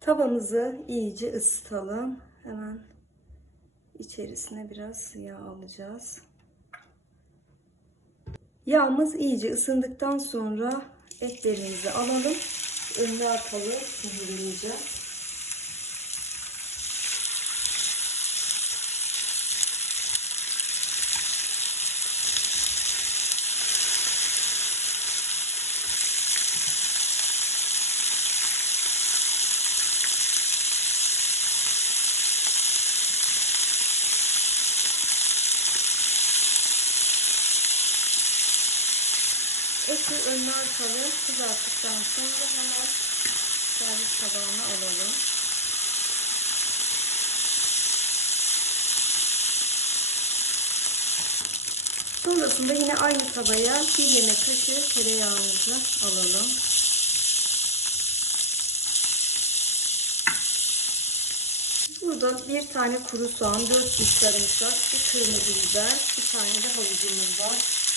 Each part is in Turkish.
Tavamızı iyice ısıtalım. Hemen içerisine biraz yağ alacağız. Yağımız iyice ısındıktan sonra etlerimizi alalım. Önlü arkalı mühürleyeceğiz. Eti önlü arkalı kızarttıktan sonra hemen servis tabağına alalım. Sonrasında yine aynı tavaya bir yemek kaşığı tereyağımızı alalım. Burada bir tane kuru soğan, 4 diş sarımsak, bir kırmızı biber, bir tane de havucumuz var.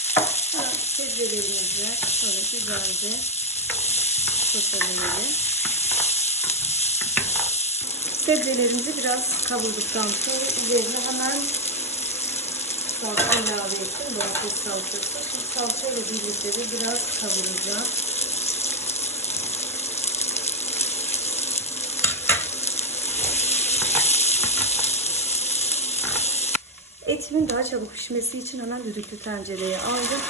Sebzelerimizi şöyle güzelce soseleyelim. Sebzelerimizi biraz kavurduktan sonra üzerine hemen salça ilave ettim. Domates salçası. Bu salça ile birlikte de biraz kavuracağım. Etimin daha çabuk pişmesi için hemen düdüklü tencereye aldım.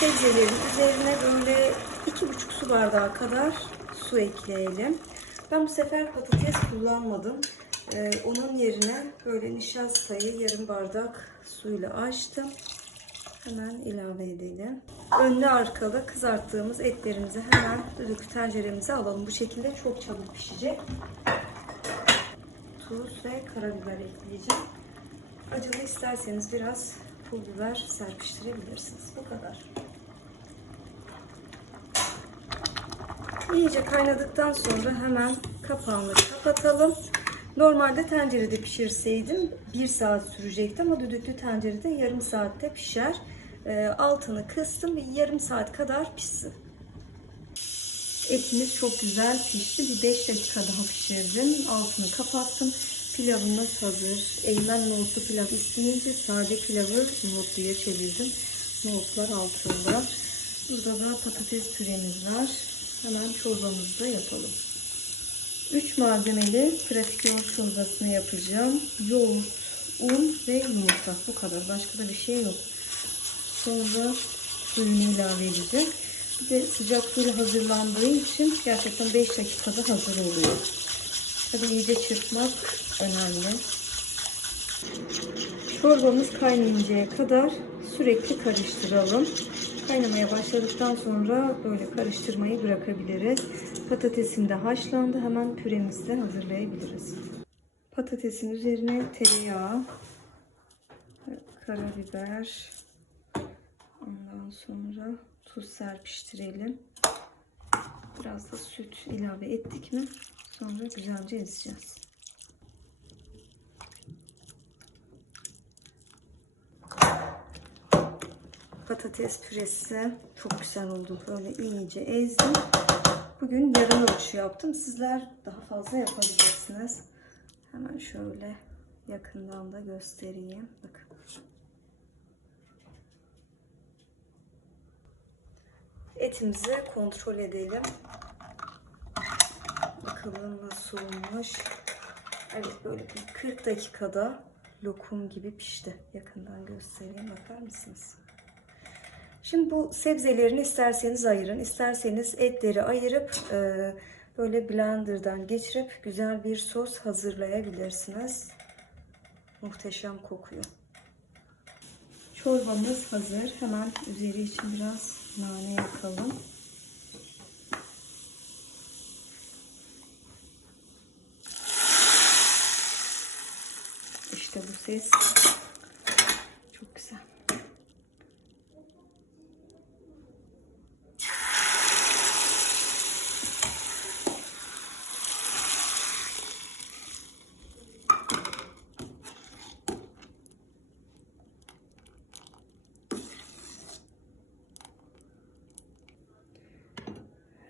Sebzelerin üzerine böyle iki buçuk su bardağı kadar su ekleyelim. Ben bu sefer patates kullanmadım. Ee, onun yerine böyle nişastayı yarım bardak suyla açtım. Hemen ilave edelim. Önlü arkalı kızarttığımız etlerimizi hemen düdüklü tenceremize alalım. Bu şekilde çok çabuk pişecek. Tuz ve karabiber ekleyeceğim. Acılı isterseniz biraz pul biber serpiştirebilirsiniz. Bu kadar. İyice kaynadıktan sonra hemen kapağını kapatalım. Normalde tencerede pişirseydim 1 saat sürecekti ama düdüklü tencerede yarım saatte pişer. Ee, altını kıstım ve yarım saat kadar pişsin. Etimiz çok güzel pişti. Bir 5 dakika daha pişirdim. Altını kapattım. Pilavımız hazır. Eğmen nohutlu pilav isteyince sade pilavı nohutluya çevirdim. Nohutlar altında. Burada da patates püremiz var. Hemen çorbamızı da yapalım. 3 malzemeli pratik yoğurt çorbasını yapacağım. Yoğurt, un ve yumurta. Bu kadar. Başka da bir şey yok. Sonra suyunu ilave edeceğim. Bir de sıcak suyla hazırlandığı için gerçekten 5 dakikada hazır oluyor. Tabii iyice çırpmak önemli. Çorbamız kaynayıncaya kadar sürekli karıştıralım. Kaynamaya başladıktan sonra böyle karıştırmayı bırakabiliriz. Patatesim de haşlandı. Hemen püremizi de hazırlayabiliriz. Patatesin üzerine tereyağı, karabiber, ondan sonra tuz serpiştirelim. Biraz da süt ilave ettik mi sonra güzelce ezeceğiz. Patates püresi çok güzel oldu. Böyle iyice ezdim. Bugün yarım ölçü yaptım. Sizler daha fazla yapabilirsiniz. Hemen şöyle yakından da göstereyim. Bakın. Etimizi kontrol edelim. Bakalım nasıl olmuş. Evet böyle bir 40 dakikada lokum gibi pişti. Yakından göstereyim. Bakar mısınız? Şimdi bu sebzelerini isterseniz ayırın. isterseniz etleri ayırıp e, böyle blenderdan geçirip güzel bir sos hazırlayabilirsiniz. Muhteşem kokuyor. Çorbamız hazır. Hemen üzeri için biraz nane yakalım. Ses. Çok güzel.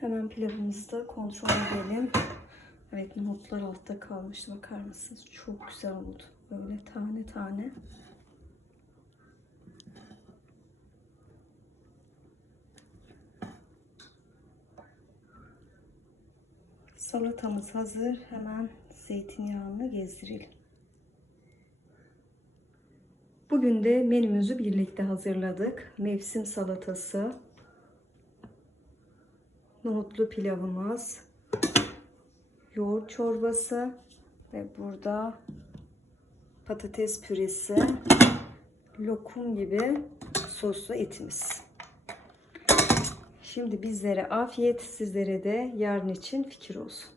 Hemen pilavımızı da kontrol edelim. Evet nohutlar altta kalmıştı. Bakar mısınız? Çok güzel oldu. Böyle tane tane. Salatamız hazır. Hemen zeytinyağını gezdirelim. Bugün de menümüzü birlikte hazırladık. Mevsim salatası, nohutlu pilavımız, yoğurt çorbası ve burada patates püresi, lokum gibi soslu etimiz. Şimdi bizlere afiyet, sizlere de yarın için fikir olsun.